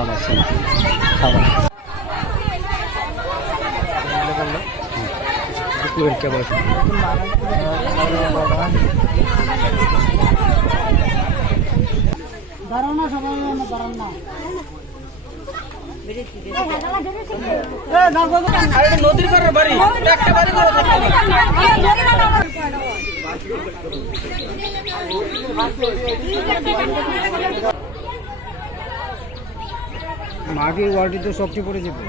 আমরা সাবাস সাবাস দুপুরের কেবল নদীর পাড়ের বাড়ি একটা বাড়ি করে মাটির ওয়ার্ডে তো সবচেয়ে পড়েছে তো